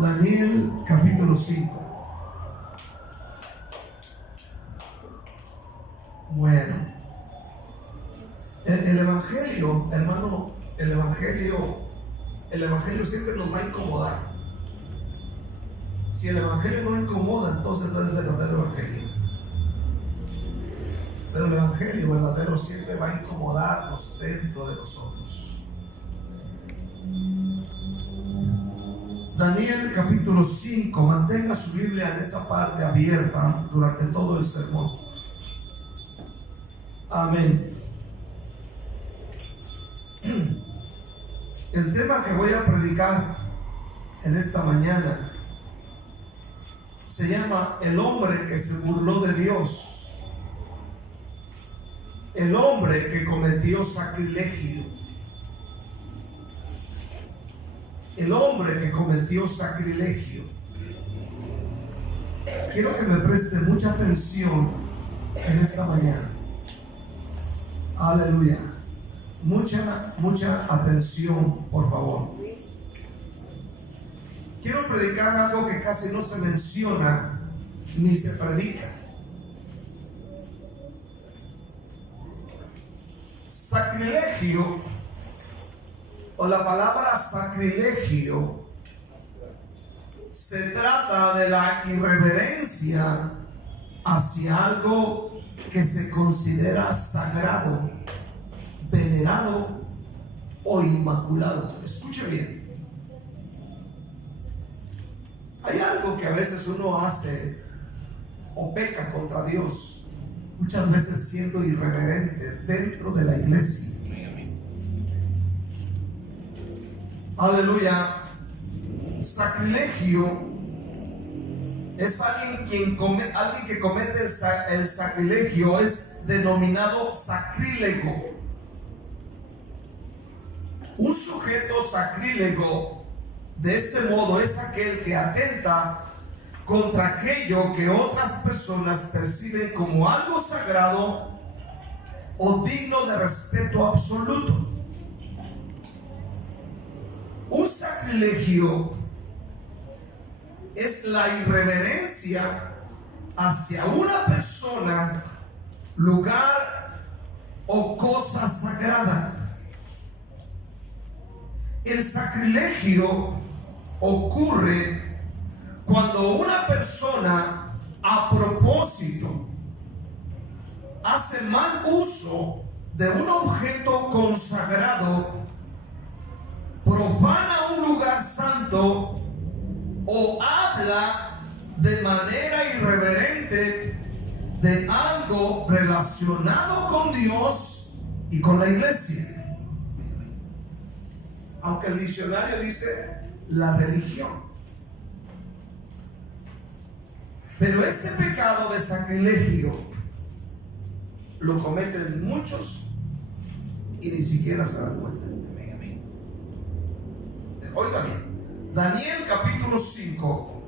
Daniel capítulo 5. Bueno, el Evangelio, hermano, el Evangelio siempre nos va a incomodar. Si el Evangelio no incomoda, entonces no es verdadero Evangelio. Pero el Evangelio verdadero siempre va a incomodarnos dentro de nosotros. Daniel capítulo 5, mantenga su Biblia en esa parte abierta durante todo el sermón. Amén. El tema que voy a predicar en esta mañana se llama el hombre que se burló de Dios, el hombre que cometió sacrilegio, el hombre que cometió sacrilegio. Quiero que me preste mucha atención en esta mañana. Aleluya. Mucha atención, por favor. Quiero predicar algo que casi no se menciona ni se predica. Sacrilegio, o la palabra sacrilegio, se trata de la irreverencia hacia algo que se considera sagrado, venerado o inmaculado. Escuche bien. Hay algo que a veces uno hace o peca contra Dios, muchas veces siendo irreverente dentro de la iglesia. Aleluya. Sacrilegio es alguien que comete el sacrilegio, es denominado sacrílego. Un sujeto sacrílego de este modo es aquel que atenta contra aquello que otras personas perciben como algo sagrado o digno de respeto absoluto. Un sacrilegio es la irreverencia hacia una persona, lugar o cosa sagrada. El sacrilegio ocurre cuando una persona a propósito hace mal uso de un objeto consagrado, profana un lugar santo o habla de manera irreverente de algo relacionado con Dios y con la iglesia. Aunque el diccionario dice la religión. Pero este pecado de sacrilegio lo cometen muchos y ni siquiera se dan cuenta. Oiga bien, Daniel capítulo 5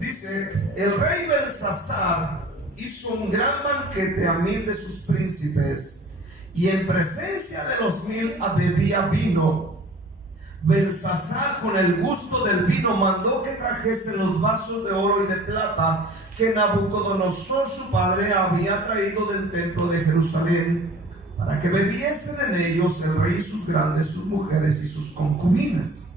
dice: el rey Belsasar hizo un gran banquete a 1000 de sus príncipes, y en presencia de los 1000 bebía vino. Belsasar, con el gusto del vino, mandó que trajesen los vasos de oro y de plata que Nabucodonosor su padre había traído del templo de Jerusalén, para que bebiesen en ellos el rey y sus grandes, sus mujeres y sus concubinas.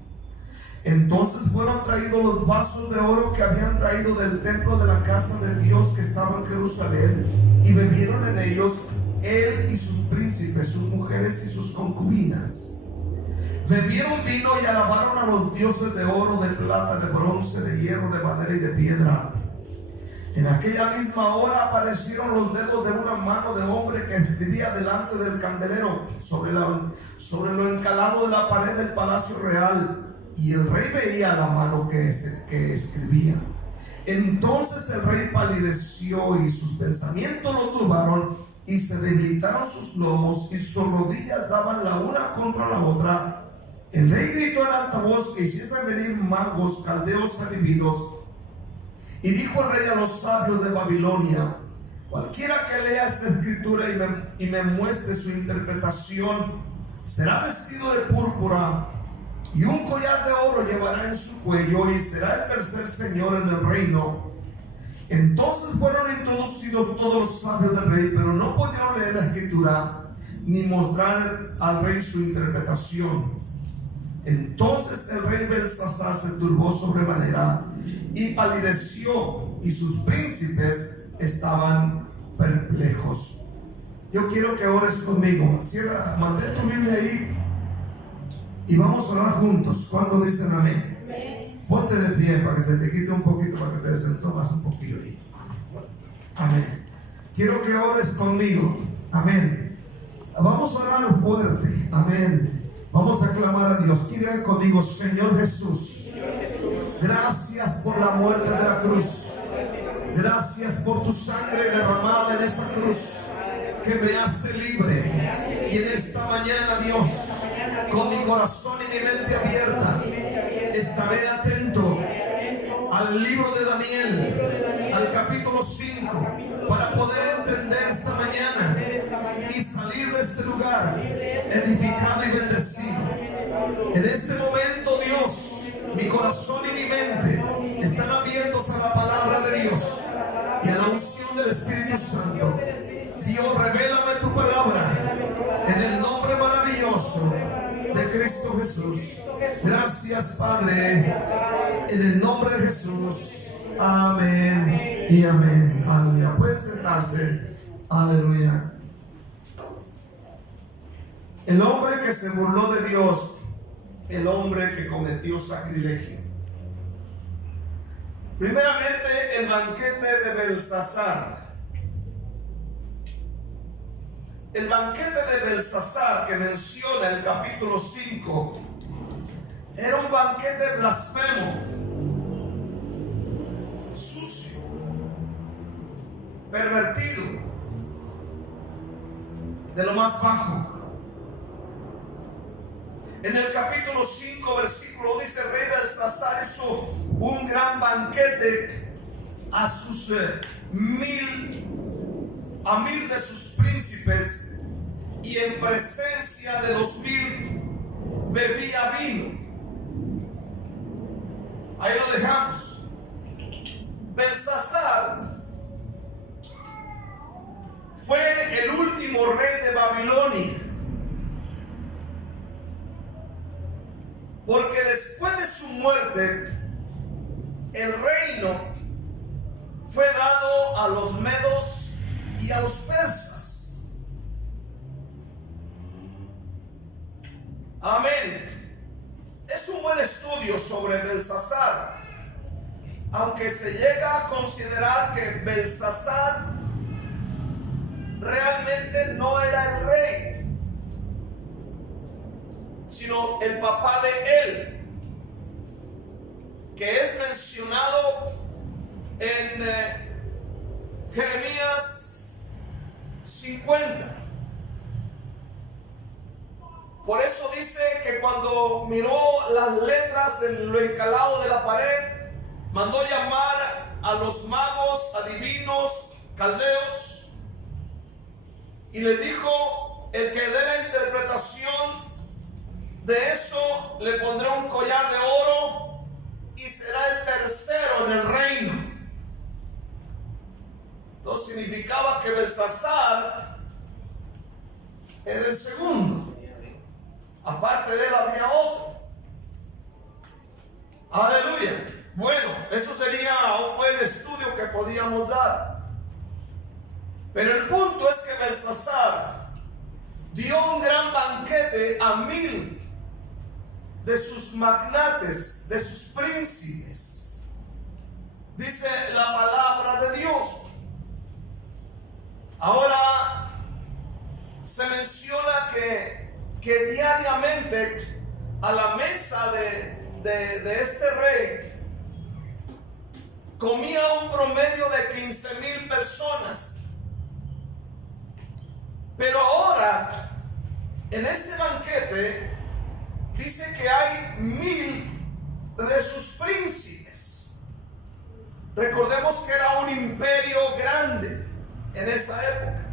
Entonces fueron traídos los vasos de oro que habían traído del templo de la casa de Dios que estaba en Jerusalén, y bebieron en ellos él y sus príncipes, sus mujeres y sus concubinas. Bebieron vino y alabaron a los dioses de oro, de plata, de bronce, de hierro, de madera y de piedra. En aquella misma hora aparecieron los dedos de una mano de hombre que escribía delante del candelero sobre lo encalado de la pared del palacio real, y el rey veía la mano que escribía. Entonces el rey palideció y sus pensamientos lo turbaron, y se debilitaron sus lomos y sus rodillas daban la una contra la otra. El rey gritó en alta voz que hiciesen venir magos, caldeos, adivinos. Y dijo el rey a los sabios de Babilonia: cualquiera que lea esta escritura y me muestre su interpretación, será vestido de púrpura, y un collar de oro llevará en su cuello, y será el tercer señor en el reino. Entonces fueron introducidos todos los sabios del rey, pero no pudieron leer la escritura ni mostrar al rey su interpretación. Entonces el rey Belsasar se turbó sobremanera y palideció, y sus príncipes estaban perplejos. Yo quiero que ores conmigo. Cierra, mantén tu Biblia ahí y vamos a orar juntos. ¿Cuánto dicen amén? Amén. Ponte de pie para que se te quite un poquito, para que te desentomas un poquillo ahí. Amén. Quiero que ores conmigo. Amén. Vamos a orar fuerte. Amén. Vamos a clamar a Dios. Digan conmigo: Señor Jesús, gracias por la muerte de la cruz. Gracias por tu sangre derramada en esa cruz, que me hace libre. Y en esta mañana, Dios, con mi corazón y mi mente abierta, estaré atento al libro de Daniel, al capítulo 5, para poder entender esta mañana y salir de este lugar edificado y bendecido. En este momento, Dios, mi corazón y mi mente están abiertos a la palabra de Dios y a la unción del Espíritu Santo. Dios, revélame tu palabra en el nombre maravilloso de Cristo Jesús. Gracias, Padre, en el nombre de Jesús. Amén y amén. Aleluya. Pueden sentarse. Aleluya. El hombre que se burló de Dios, el hombre que cometió sacrilegio. Primeramente, el banquete de Belsasar. El banquete de Belsasar que menciona el capítulo 5 era un banquete blasfemo, sucio, pervertido, de lo más bajo. En el capítulo 5, versículo dice: el rey Belsasar hizo un gran banquete a sus mil de sus príncipes, y en presencia de los 1000 bebía vino. Ahí lo dejamos. Belsasar fue el último rey de Babilonia, porque después de su muerte el reino fue dado a los medos y a los persas. Amén. Es un buen estudio sobre Belsasar, aunque se llega a considerar que Belsasar realmente no era el rey, sino el papá de él, que es mencionado en Jeremías 50. Por eso dice que cuando miró las letras en lo encalado de la pared, mandó llamar a los magos, adivinos, caldeos, y le dijo: el que dé la interpretación de eso, le pondré un collar de oro y será el tercero en el reino. Entonces significaba que Belsasar era el segundo. Aparte de él había otro. Aleluya. Bueno, eso sería un buen estudio que podíamos dar. Pero el punto es que Belsasar dio un gran banquete a 1000 de sus magnates, de sus príncipes. Dice la palabra de Dios. Ahora se menciona que diariamente a la mesa de este rey comía un promedio de 15,000 personas. Pero ahora, en este banquete, dice que hay 1000 de sus príncipes. Recordemos que era un imperio grande en esa época,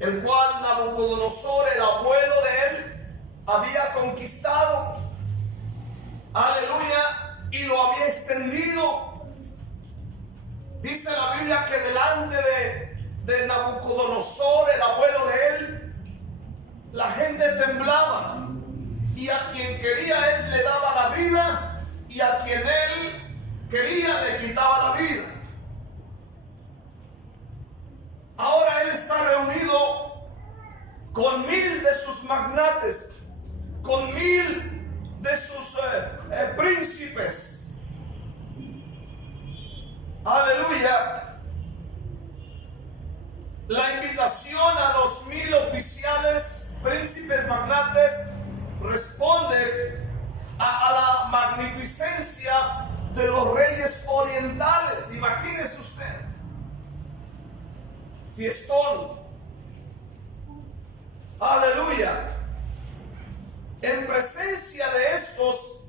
el cual Nabucodonosor, el abuelo de él, había conquistado, aleluya, y lo había extendido. Dice la Biblia que delante de Nabucodonosor, el abuelo de él, la gente temblaba, y a quien quería él le daba la vida, y a quien él quería le quitaba la vida. Ahora él está reunido con 1000 de sus magnates, con 1000 de sus príncipes. Aleluya. La invitación a los 1000 oficiales, príncipes, magnates, responde a la magnificencia de los reyes orientales. Imagínese usted, fiestón, aleluya. En presencia de estos,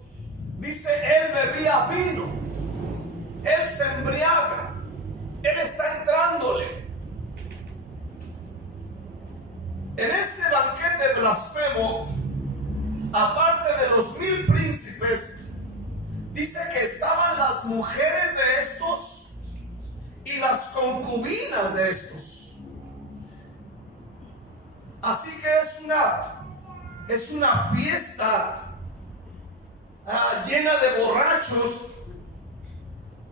dice, él bebía vino, él se embriaga, él está entrándole. En este banquete blasfemo, aparte de los 1000 príncipes, dice que estaban las mujeres de estos y las concubinas de estos. Así que es una fiesta llena de borrachos,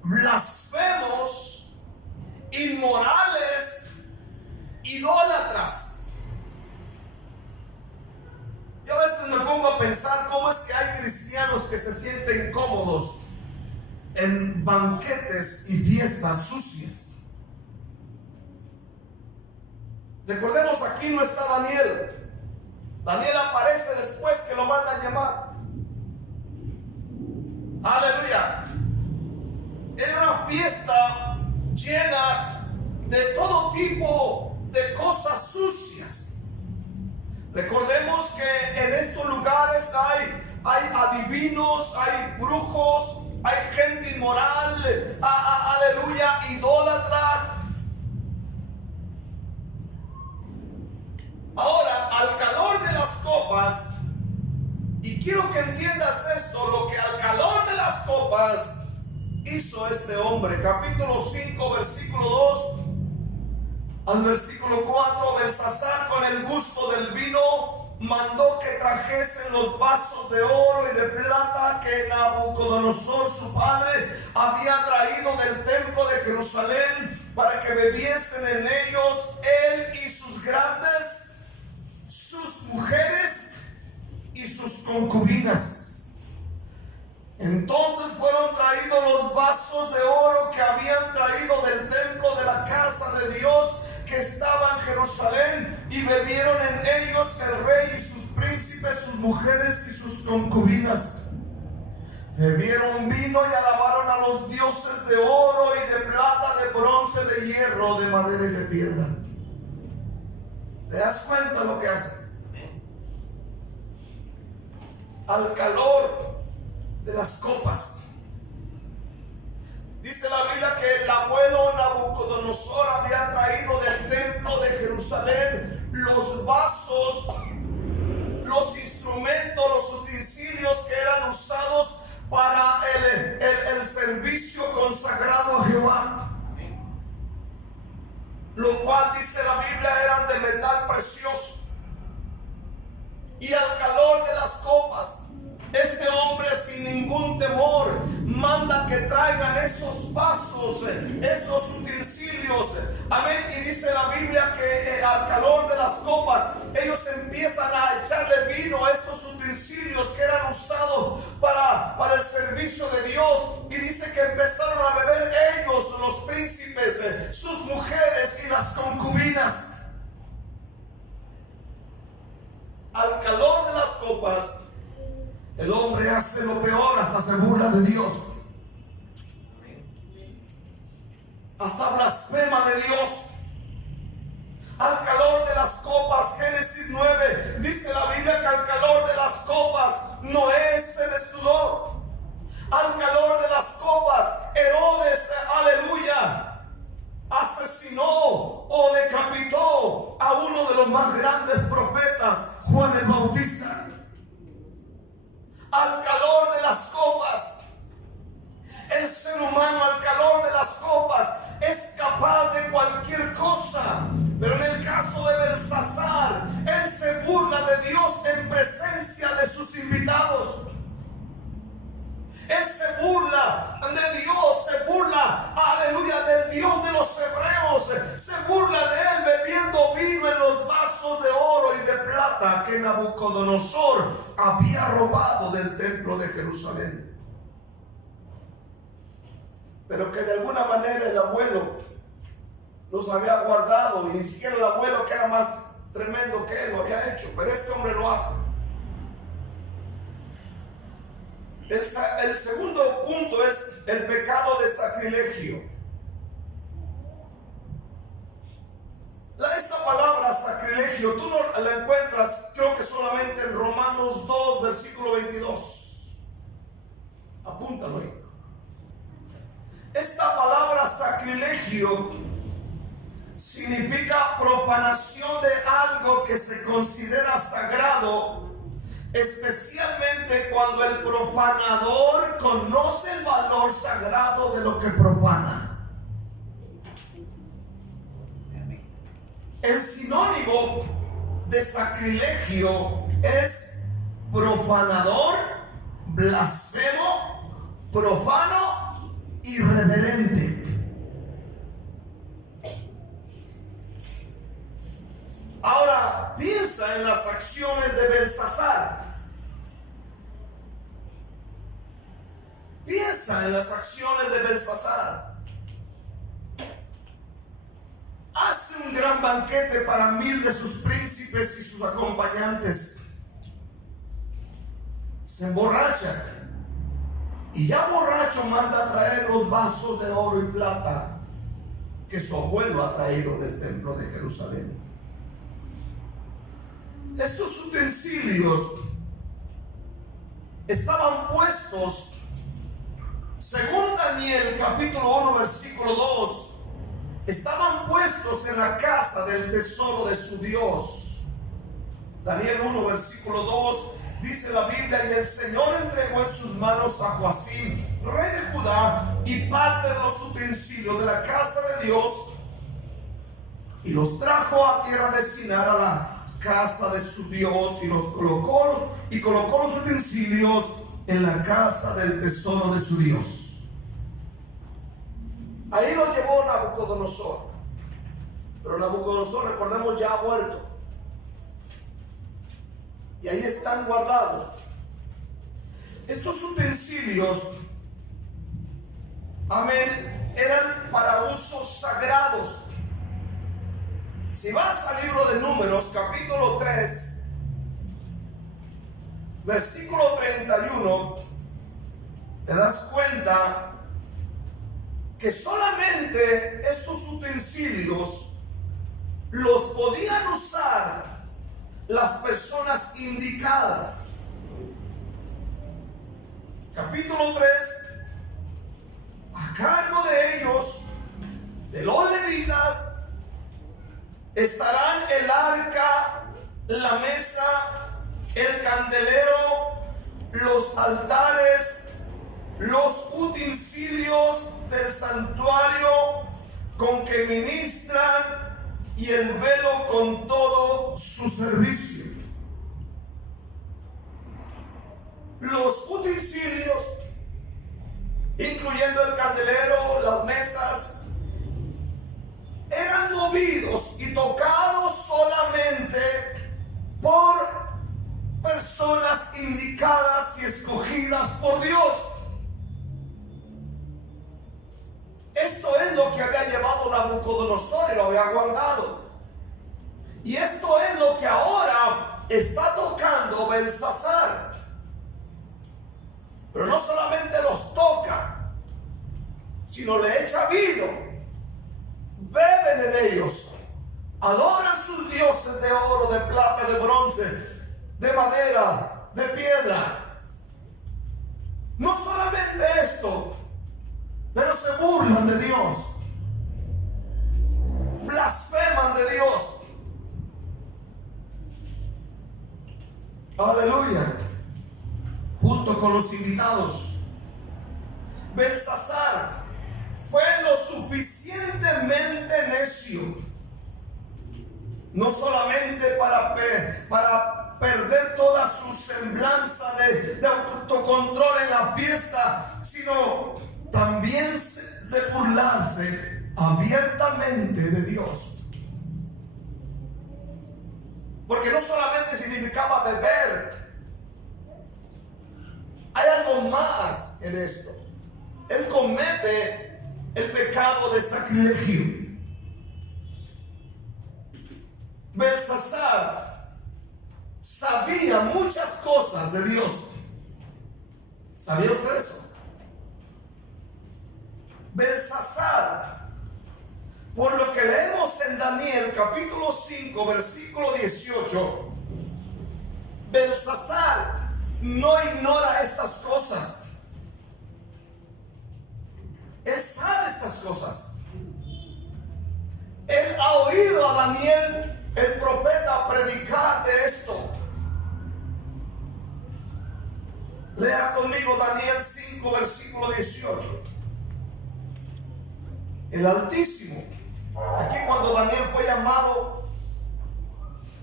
blasfemos, inmorales, idólatras. Yo a veces me pongo a pensar cómo es que hay cristianos que se sienten cómodos en banquetes y fiestas sucias. Recordemos, aquí no está Daniel. Daniel aparece después que lo mandan llamar. Aleluya. Era una fiesta llena de todo tipo de cosas sucias. Recordemos que en estos lugares hay adivinos, hay brujos, hay gente inmoral, aleluya, idólatra. Ahora, al calor de las copas, y quiero que entiendas esto, lo que al calor de las copas hizo este hombre. Capítulo 5, versículo 2 al versículo 4. Belsasar, con el gusto del vino, mandó que trajesen los vasos de oro y de plata que Nabucodonosor su padre había traído del templo de Jerusalén, para que bebiesen en ellos él y sus grandes, sus mujeres y sus concubinas. Entonces fueron traídos los vasos de oro que habían traído del templo de la casa de Dios que estaba en Jerusalén, y bebieron en ellos el rey y sus príncipes, sus mujeres y sus concubinas. Bebieron vino y alabaron a los dioses de oro y de plata, de bronce, de hierro, de madera y de piedra. ¿Te das cuenta lo que hacen? Al calor de las copas. Dice la Biblia que el abuelo Nabucodonosor había traído del templo de Jerusalén los vasos, los instrumentos, los utensilios que eran usados para el servicio consagrado a Jehová, lo cual, dice la Biblia, eran de metal precioso. Y al calor de las copas, este hombre sin ningún temor manda que traigan esos vasos, esos utensilios. Amén. Y dice la Biblia que al calor de las copas ellos empiezan a echarle vino a estos utensilios que eran usados para el servicio de Dios. Y dice que empezaron a beber ellos, los príncipes, sus mujeres y las concubinas. Al calor de las copas, el hombre hace lo peor, hasta se burla de Dios, hasta blasfema de Dios. Al calor de las copas, Génesis 9, dice la Biblia que al calor de las copas Noé se desnudó. Al calor de las copas, Herodes, aleluya, asesinó o decapitó a uno de los más grandes profetas, Juan el Bautista. al calor de las copas. El ser humano al calor de las copas es capaz de cualquier cosa. Pero en el caso de Belsasar, él se burla de Dios en presencia de sus invitados. Él se burla de Dios, se burla, aleluya, del Dios de los hebreos. Se burla de él bebiendo vino en los vasos de oro y de plata que Nabucodonosor había robado del templo de Jerusalén. Pero que de alguna manera el abuelo los había guardado, y ni siquiera el abuelo, que era más tremendo que él, lo había hecho, pero este hombre lo hace. El segundo punto es el pecado de sacrilegio. Esta palabra sacrilegio tú no la encuentras, creo que solamente en Romanos 2 versículo 22. Apúntalo ahí. Esta palabra sacrilegio significa profanación de algo que se considera sagrado, especialmente cuando el profanador conoce el valor sagrado de lo que profana. El sinónimo de sacrilegio es profanador, blasfemo, profano, irreverente. Ahora piensa en las acciones de Belsasar. Piensa en las acciones de Belsasar. Hace un gran banquete para 1000 de sus príncipes y sus acompañantes. Se emborracha. Y ya borracho manda a traer los vasos de oro y plata que su abuelo ha traído del templo de Jerusalén. Estos utensilios estaban puestos, según Daniel capítulo 1 versículo 2, estaban puestos en la casa del tesoro de su Dios. Daniel 1 versículo 2 dice la Biblia: y el Señor entregó en sus manos a Joacim, rey de Judá, y parte de los utensilios de la casa de Dios, y los trajo a tierra de Sinar, a la casa de su Dios, y colocó los utensilios en la casa del tesoro de su Dios. Ahí lo llevó Nabucodonosor. Pero Nabucodonosor, recordemos, ya ha muerto. Y ahí están guardados. Estos utensilios, amén, eran para usos sagrados. Si vas al libro de Números, capítulo 3, versículo 31, te das cuenta que solamente estos utensilios los podían usar las personas indicadas. Capítulo 3, a cargo de ellos, de los levitas, estarán el arca, la mesa, el candelero, los altares, los utensilios del santuario con que ministran, y el velo con todo su servicio. Los utensilios, incluyendo el candelero, las mesas, eran movidos y tocados solamente por personas indicadas y escogidas por Dios. Esto es lo que había llevado Nabucodonosor y lo había guardado. Y esto es lo que ahora está tocando Belsasar. Pero no solamente los toca, sino le echa vino. Beben en ellos. Adoran sus dioses de oro, de plata, de bronce, de madera, de piedra. No solamente esto, pero se burlan de Dios, blasfeman de Dios. Aleluya. junto con los invitados. Belsasar fue lo suficientemente necio, no solamente para perder toda su semblanza de autocontrol en la fiesta, sino también de burlarse abiertamente de Dios. Porque no solamente significaba beber, hay algo más en esto. Él comete el pecado de sacrilegio. Belsasar sabía muchas cosas de Dios. ¿Sabía usted eso? Belsasar, por lo que leemos en Daniel capítulo 5 versículo 18, Belsasar no ignora estas cosas. Él sabe estas cosas. Él ha oído a Daniel, el profeta, predicar de esto. Lea conmigo Daniel 5 versículo 18. El Altísimo, aquí cuando Daniel fue llamado,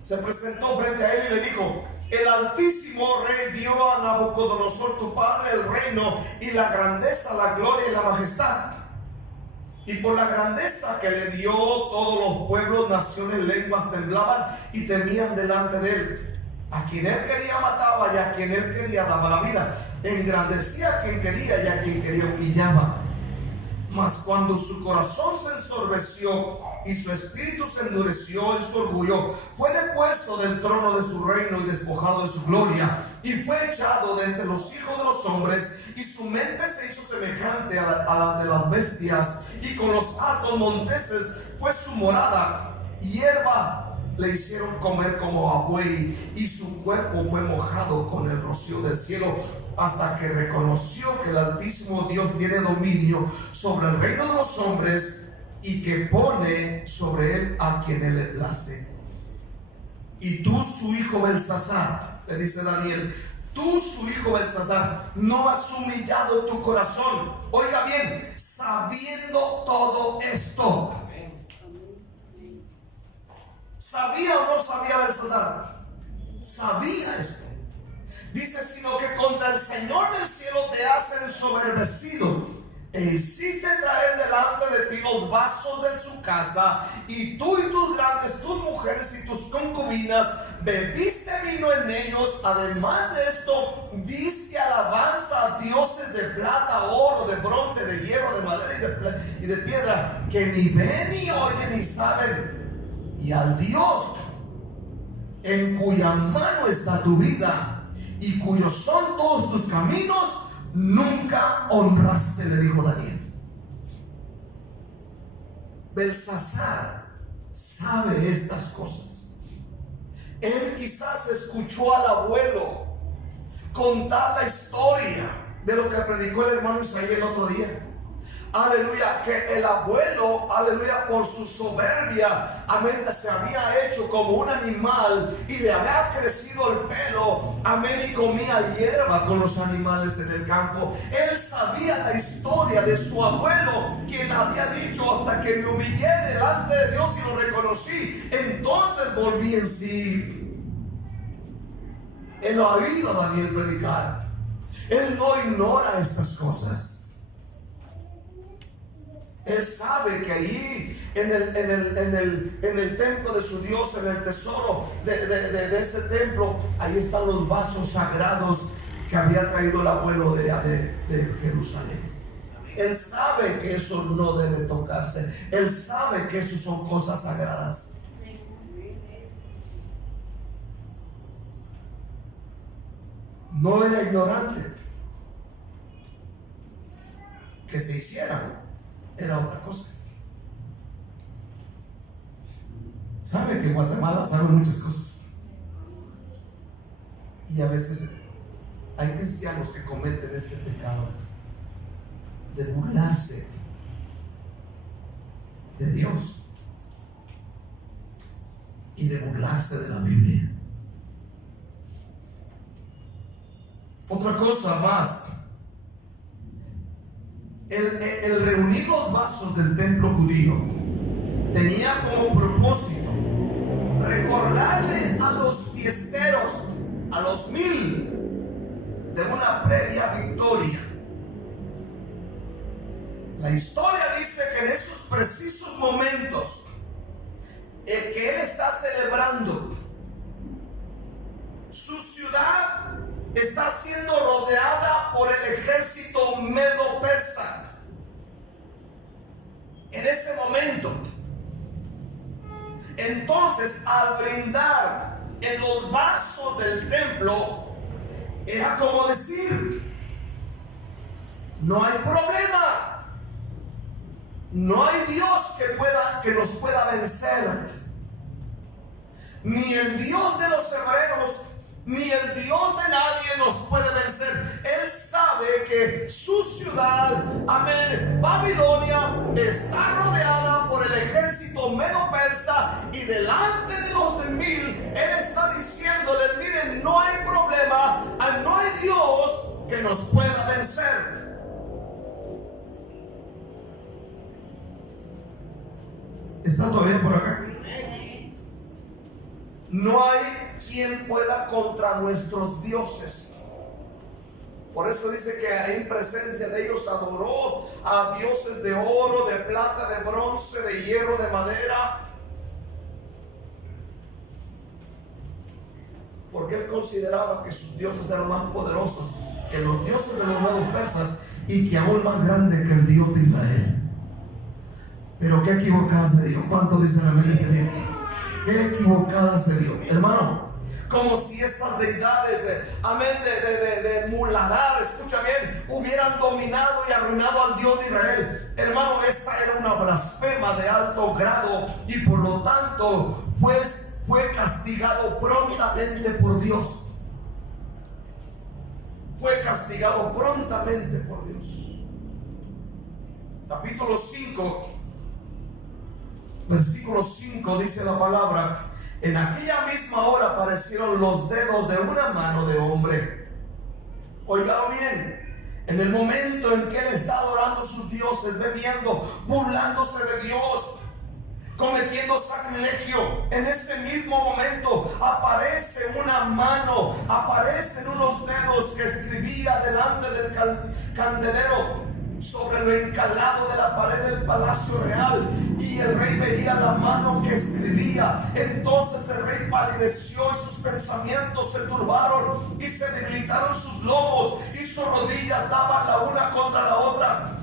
se presentó frente a él y le dijo: el Altísimo Rey dio a Nabucodonosor tu padre el reino y la grandeza, la gloria y la majestad. Y por la grandeza que le dio, todos los pueblos, naciones, lenguas temblaban y temían delante de él. A quien él quería mataba y a quien él quería daba la vida. Engrandecía a quien quería y a quien quería humillaba. Mas cuando su corazón se ensorbeció y su espíritu se endureció en su orgullo, fue depuesto del trono de su reino y despojado de su gloria, y fue echado de entre los hijos de los hombres, y su mente se hizo semejante a la de las bestias, y con los asnos monteses fue su morada. Hierba le hicieron comer como a buey, y su cuerpo fue mojado con el rocío del cielo, hasta que reconoció que el Altísimo Dios tiene dominio sobre el reino de los hombres y que pone sobre él a quien él le place. Y tú, su hijo Belsasar, le dice Daniel, tú, su hijo Belsasar, no has humillado tu corazón. Oiga bien, sabiendo todo esto. ¿Sabía o no sabía Belsasar? Sabía esto. Dice, sino que contra el Señor del cielo te has ensoberbecido e hiciste traer delante de ti los vasos de su casa, y tú y tus grandes, tus mujeres y tus concubinas, bebiste vino en ellos. Además de esto, diste alabanza a dioses de plata, oro, de bronce, de hierro, de madera y de piedra, que ni ven ni oyen ni saben. Y al Dios en cuya mano está tu vida y cuyos son todos tus caminos, nunca honraste, le dijo Daniel. Belsasar sabe estas cosas. Él quizás escuchó al abuelo contar la historia de lo que predicó el hermano Isaías el otro día. Aleluya, que el abuelo, aleluya, por su soberbia, amén, se había hecho como un animal y le había crecido el pelo, amén, y comía hierba con los animales en el campo. Él sabía la historia de su abuelo, quien había dicho: hasta que me humillé delante de Dios y lo reconocí, entonces volví en sí. Él lo ha oído a Daniel predicar. Él no ignora estas cosas. Él sabe que ahí en el templo de su Dios, en el tesoro de ese templo, ahí están los vasos sagrados que había traído el abuelo de Jerusalén. Él sabe que eso no debe tocarse. Él sabe que eso son cosas sagradas. No era ignorante. Que se hiciera era otra cosa. Sabe que Guatemala sabe muchas cosas, y a veces hay cristianos que cometen este pecado de burlarse de Dios y de burlarse de la Biblia. Otra cosa más, el reunir los vasos del templo judío tenía como propósito recordarle a los fiesteros, a los 1000, de una previa victoria. La historia dice que en esos precisos momentos que él está celebrando, su ciudad está siendo rodeada por el ejército medo-persa. En ese momento, entonces, al brindar en los vasos del templo, era como decir: no hay problema, no hay Dios que nos pueda vencer, ni el Dios de los hebreos, ni el Dios de nadie nos puede vencer. Él sabe que su ciudad, amén, Babilonia, está rodeada por el ejército medo-persa, y delante de los 1000, él está diciéndoles: miren, no hay problema, no hay Dios que nos pueda vencer. ¿Está todavía por acá? No hay quien pueda contra nuestros dioses. Por eso dice que en presencia de ellos adoró a dioses de oro, de plata, de bronce, de hierro, de madera, porque él consideraba que sus dioses eran más poderosos que los dioses de los nuevos persas, y que aún más grande que el Dios de Israel. Pero qué equivocada se dio. ¿Cuánto dicen amén este día? Qué equivocada se dio, hermano. Como si estas deidades, amén, de Muladar, escucha bien, hubieran dominado y arruinado al Dios de Israel. Hermano, esta era una blasfema de alto grado, y por lo tanto fue castigado prontamente por Dios. Fue castigado prontamente por Dios. Capítulo 5, versículo 5 dice la palabra: en aquella misma hora aparecieron los dedos de una mano de hombre. Óigalo bien, en el momento en que él está adorando a sus dioses, bebiendo, burlándose de Dios, cometiendo sacrilegio, en ese mismo momento aparece una mano, aparecen unos dedos que escribía delante del candelero, sobre lo encalado de la pared del palacio real, y el rey veía la mano que escribía. Entonces el rey palideció, y sus pensamientos se turbaron, y se debilitaron sus lomos, y sus rodillas daban la una contra la otra.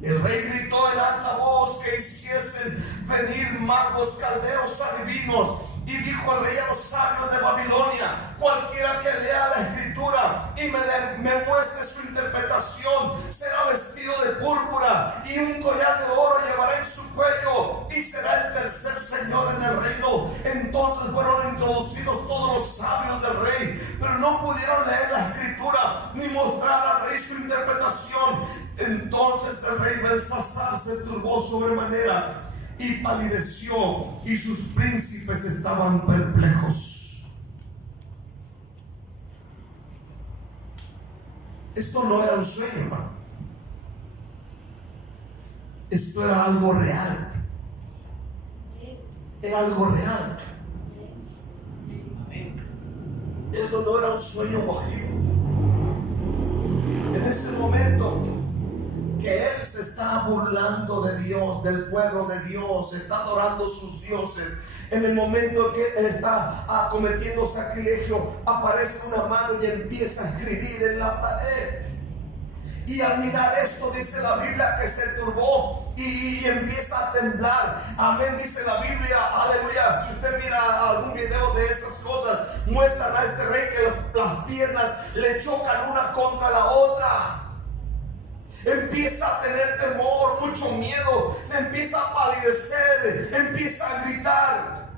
El rey gritó en alta voz que hiciesen venir magos, caldeos, adivinos, y dijo el rey a los sabios de Babilonia: cualquiera que lea la escritura y me muestre su interpretación será vestido de púrpura, y un collar de oro llevará en su cuello, y será el tercer señor en el reino. Entonces fueron introducidos todos los sabios del rey, pero no pudieron leer la escritura ni mostrar al rey su interpretación. Entonces el rey Belsasar se turbó sobremanera y palideció, y sus príncipes estaban perplejos. Esto no era un sueño, hermano. Esto era algo real. Era algo real. Esto no era un sueño mojido. En ese momento que él se está burlando de Dios, del pueblo de Dios, está adorando a sus dioses, en el momento que él está cometiendo sacrilegio, aparece una mano y empieza a escribir en la pared. Y al mirar esto, dice la Biblia que se turbó y empieza a temblar. Amén, dice la Biblia, aleluya. Si usted mira algún video de esas cosas, muestran a este rey que las piernas le chocan una contra la otra. Empieza a tener temor, mucho miedo, se empieza a palidecer, empieza a gritar.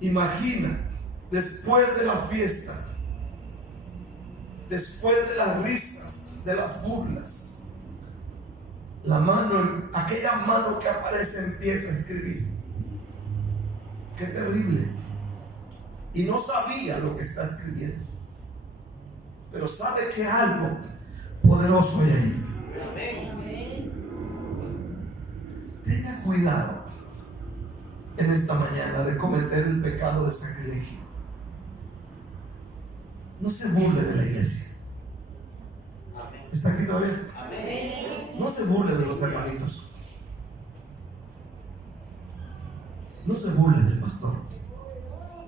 Imagina, después de la fiesta, después de las risas, de las burlas, la mano, aquella mano que aparece, empieza a escribir. Qué terrible. y no sabía lo que está escribiendo, pero sabe que algo poderoso hay ahí. Tenga cuidado en esta mañana de cometer el pecado de sacrilegio. No se burle de la iglesia. ¿Está aquí todavía? No se burle de los hermanitos. No se burle del pastor,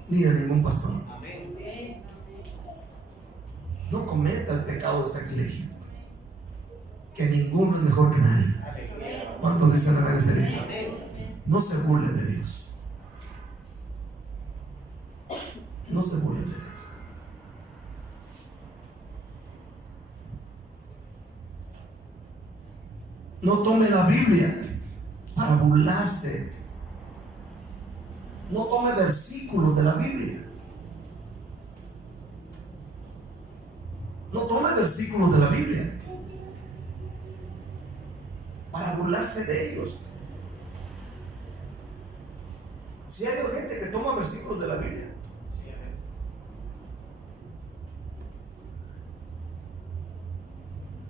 ni de ningún pastor. No cometa el pecado de sacrilegio, que ninguno es mejor que nadie. ¿Cuántos dicen amén este día? No se burle de Dios. No se burle de Dios. No tome la Biblia para burlarse. No tome versículos de la Biblia. No tome versículos de la Biblia para burlarse de ellos. Si hay gente que toma versículos de la Biblia,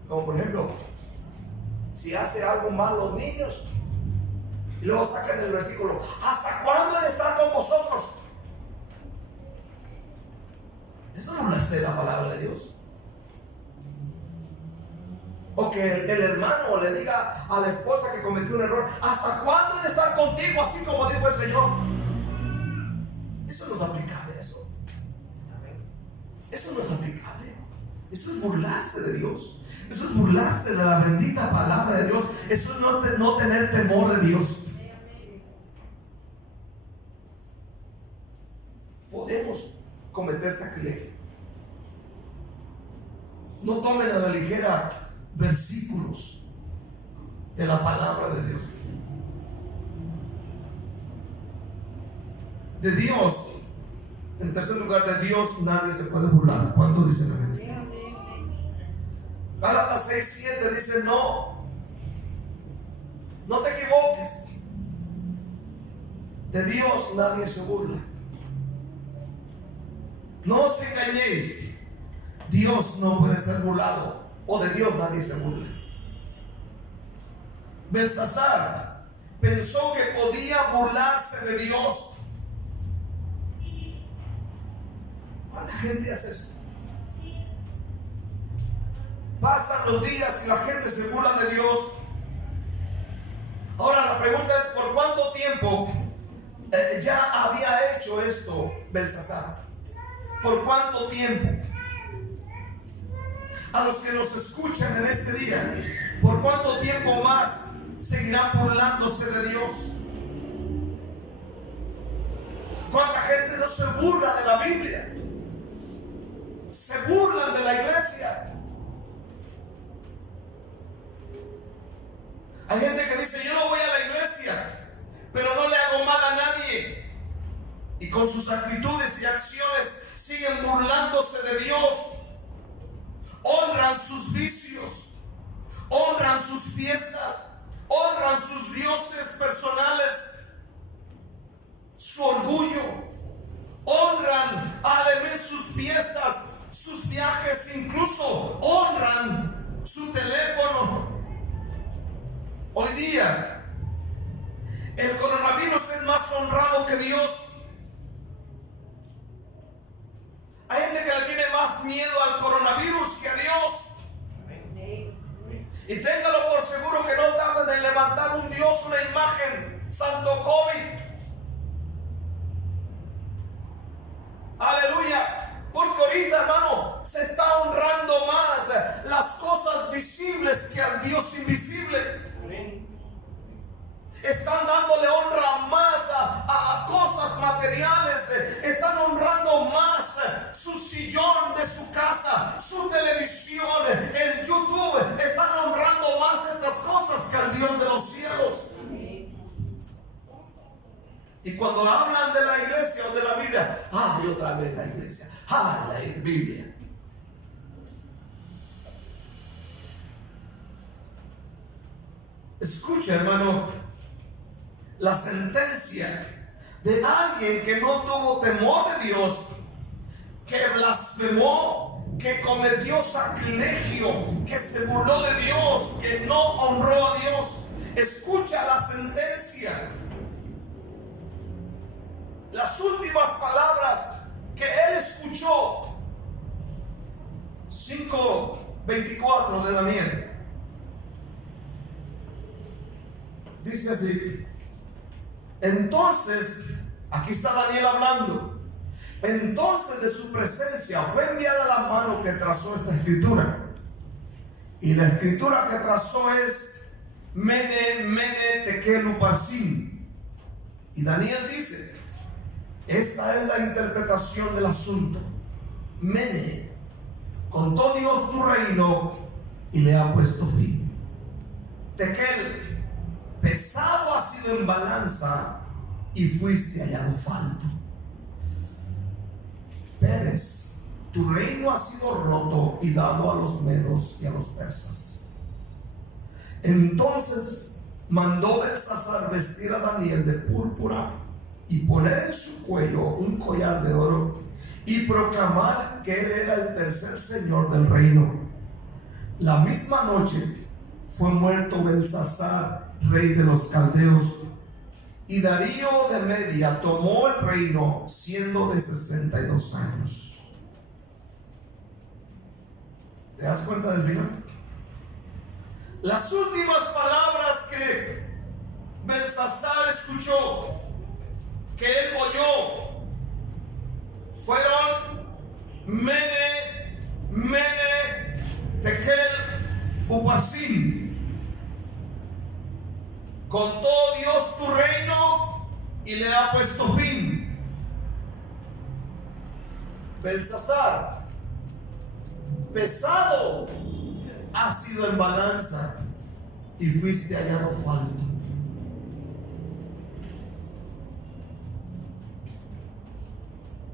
como por ejemplo, si hace algo mal los niños y luego sacan el versículo: ¿hasta cuándo he de estar con vosotros? Eso no burlarse de la palabra de Dios. O que el hermano le diga a la esposa que cometió un error: ¿hasta cuándo he de estar contigo? Así como dijo el Señor. Eso no es aplicable. Eso no es aplicable. Eso es burlarse de Dios. Eso es burlarse de la bendita palabra de Dios. Eso es no tener temor de Dios. Podemos cometer sacrilegio. No tomen a la ligera versículos de la palabra de Dios. De Dios, en tercer lugar, de Dios nadie se puede burlar. ¿Cuántos dicen amén? Gálatas 6:7 dice: no te equivoques. De Dios nadie se burla. No os engañéis. Dios no puede ser burlado, o de Dios nadie se burla. Belsasar pensó que podía burlarse de Dios. ¿Cuánta gente hace esto? Pasan los días y la gente se burla de Dios. Ahora la pregunta es: ¿por cuánto tiempo ya había hecho esto Belsasar? ¿Por cuánto tiempo? A los que nos escuchan en este día, ¿por cuánto tiempo más seguirán burlándose de Dios? ¿Cuánta gente no se burla de la Biblia? Se burlan de la iglesia. Hay gente que dice: yo no voy a la iglesia, pero no le hago mal a nadie. Y con sus actitudes y acciones siguen burlándose de Dios. Honran sus vicios, honran sus fiestas, honran sus dioses personales, su orgullo, honran sus fiestas, sus viajes, incluso honran su teléfono. Hoy día el coronavirus es más honrado que Dios. Hay gente que le tiene más miedo al coronavirus que a Dios. Y téngalo por seguro que no tardan en levantar un Dios, una imagen, Santo COVID. Aleluya. Porque ahorita, hermano, se está honrando más las cosas visibles que al Dios invisible. Están dándole honra más a cosas materiales. Están honrando más su sillón de su casa, su televisión, el YouTube. Están honrando más estas cosas que al Dios de los cielos. Y cuando hablan de la iglesia o de la Biblia: ay, otra vez la iglesia, ay, la Biblia. Escucha, hermano, la sentencia de alguien que no tuvo temor de Dios, que blasfemó, que cometió sacrilegio, que se burló de Dios, que no honró a Dios. Escucha la sentencia. Las últimas palabras que él escuchó. 5:24 de Daniel. Dice así. Entonces, aquí está Daniel hablando. Entonces de su presencia fue enviada la mano que trazó esta escritura. Y la escritura que trazó es Mene, Mene, Tekel, Uparsin. Y Daniel dice, esta es la interpretación del asunto. Mene, contó Dios tu reino y le ha puesto fin. Tekel, pesado ha sido en balanza y fuiste hallado falto. Pérez, tu reino ha sido roto y dado a los medos y a los persas. Entonces mandó Belsasar vestir a Daniel de púrpura y poner en su cuello un collar de oro y proclamar que él era el tercer señor del reino. La misma noche fue muerto Belsasar, rey de los caldeos, y Darío de Media tomó el reino siendo de 62 años. ¿Te das cuenta del final? Las últimas palabras que Belsasar escuchó, que él oyó, fueron Mene, Mene, Tekel, Uparsin. Contó Dios tu reino y le ha puesto fin. Belsasar, pesado ha sido en balanza y fuiste hallado falto.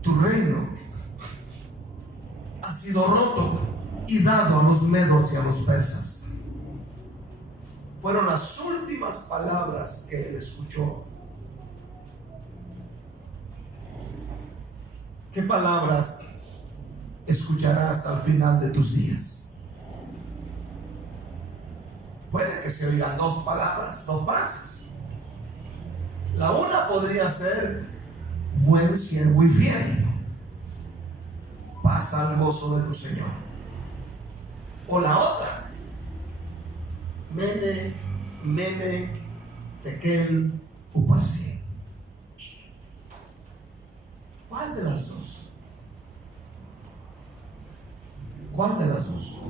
Tu reino ha sido roto y dado a los medos y a los persas. Fueron las últimas palabras que él escuchó. ¿Qué palabras escucharás al final de tus días? Puede que se oigan dos palabras, dos frases. La una podría ser: buen siervo y fiel, pasa al gozo de tu Señor. O la otra: Mene, Mene, Tekel, Uparsin. ¿Cuál de las dos? ¿Cuál de las dos?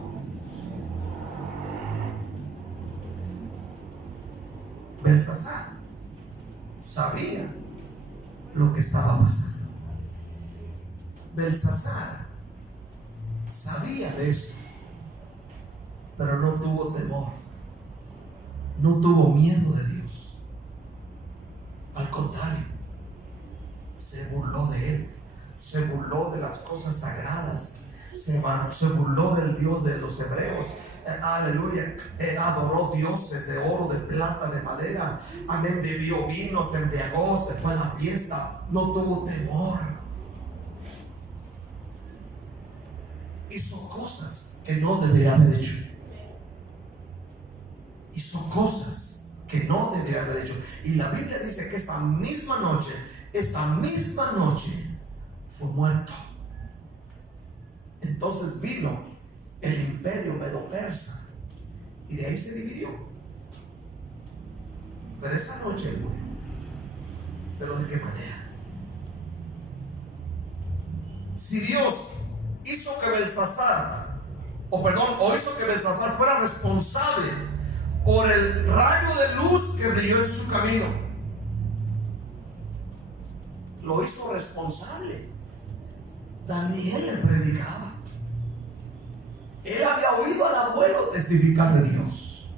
Belsasar sabía lo que estaba pasando. Belsasar sabía de esto, pero no tuvo temor. No tuvo miedo de Dios. Al contrario, se burló de él. Se burló de las cosas sagradas. Se burló del Dios de los hebreos. Aleluya. Adoró dioses de oro, de plata, de madera. Amén. Bebió vino, se embriagó, se fue a la fiesta. No tuvo temor. Hizo cosas que no debería haber hecho. Hizo cosas que no debería haber hecho. Y la Biblia dice que esa misma noche fue muerto. Entonces vino el imperio medo-persa y de ahí se dividió. Pero esa noche él murió. ¿Pero de qué manera? Si Dios hizo que Belsasar fuera responsable por el rayo de luz que brilló en su camino, lo hizo responsable. Daniel le predicaba. Él había oído al abuelo testificar de Dios.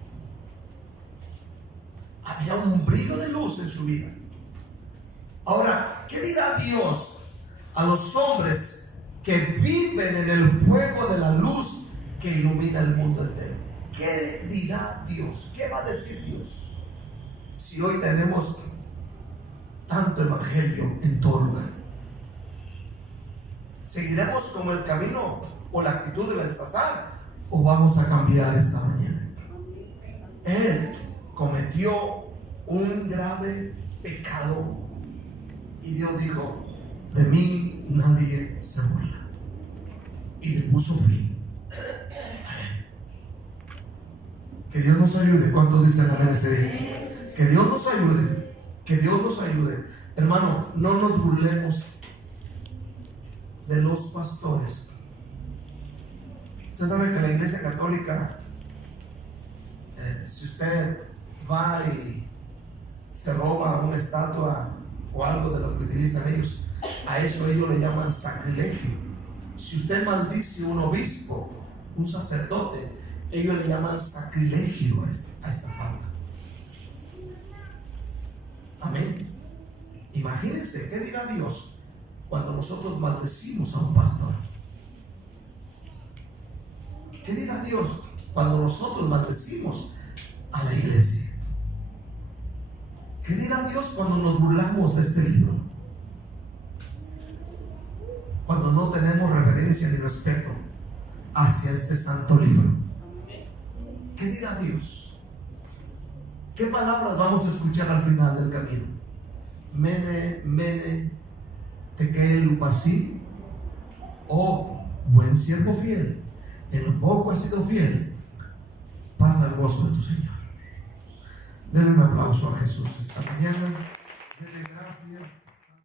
Había un brillo de luz en su vida. Ahora, ¿qué dirá Dios a los hombres que viven en el fuego de la luz que ilumina el mundo entero? ¿Qué dirá Dios? ¿Qué va a decir Dios? Si hoy tenemos tanto evangelio en todo lugar. ¿Seguiremos como el camino o la actitud de Belsasar, o vamos a cambiar esta mañana? Él cometió un grave pecado y Dios dijo: de mí nadie se burla, y le puso fin a él. Que Dios nos ayude. ¿Cuántos dicen amén ese día? Que Dios nos ayude, que Dios nos ayude. Hermano, no nos burlemos de los pastores. Usted sabe que la Iglesia Católica, si usted va y se roba una estatua o algo de lo que utilizan ellos, a eso ellos le llaman sacrilegio. Si usted maldice un obispo, un sacerdote, ellos le llaman sacrilegio a esta falta. Amén. Imagínense, ¿qué dirá Dios cuando nosotros maldecimos a un pastor? ¿Qué dirá Dios cuando nosotros maldecimos a la iglesia? ¿Qué dirá Dios cuando nos burlamos de este libro? Cuando no tenemos reverencia ni respeto hacia este santo libro. ¿Qué dirá Dios? ¿Qué palabras vamos a escuchar al final del camino? Mene, mene, tekel uparsim. Oh, buen siervo fiel, en lo poco has sido fiel, pasa el gozo de tu Señor. Denle un aplauso a Jesús esta mañana. Denle gracias.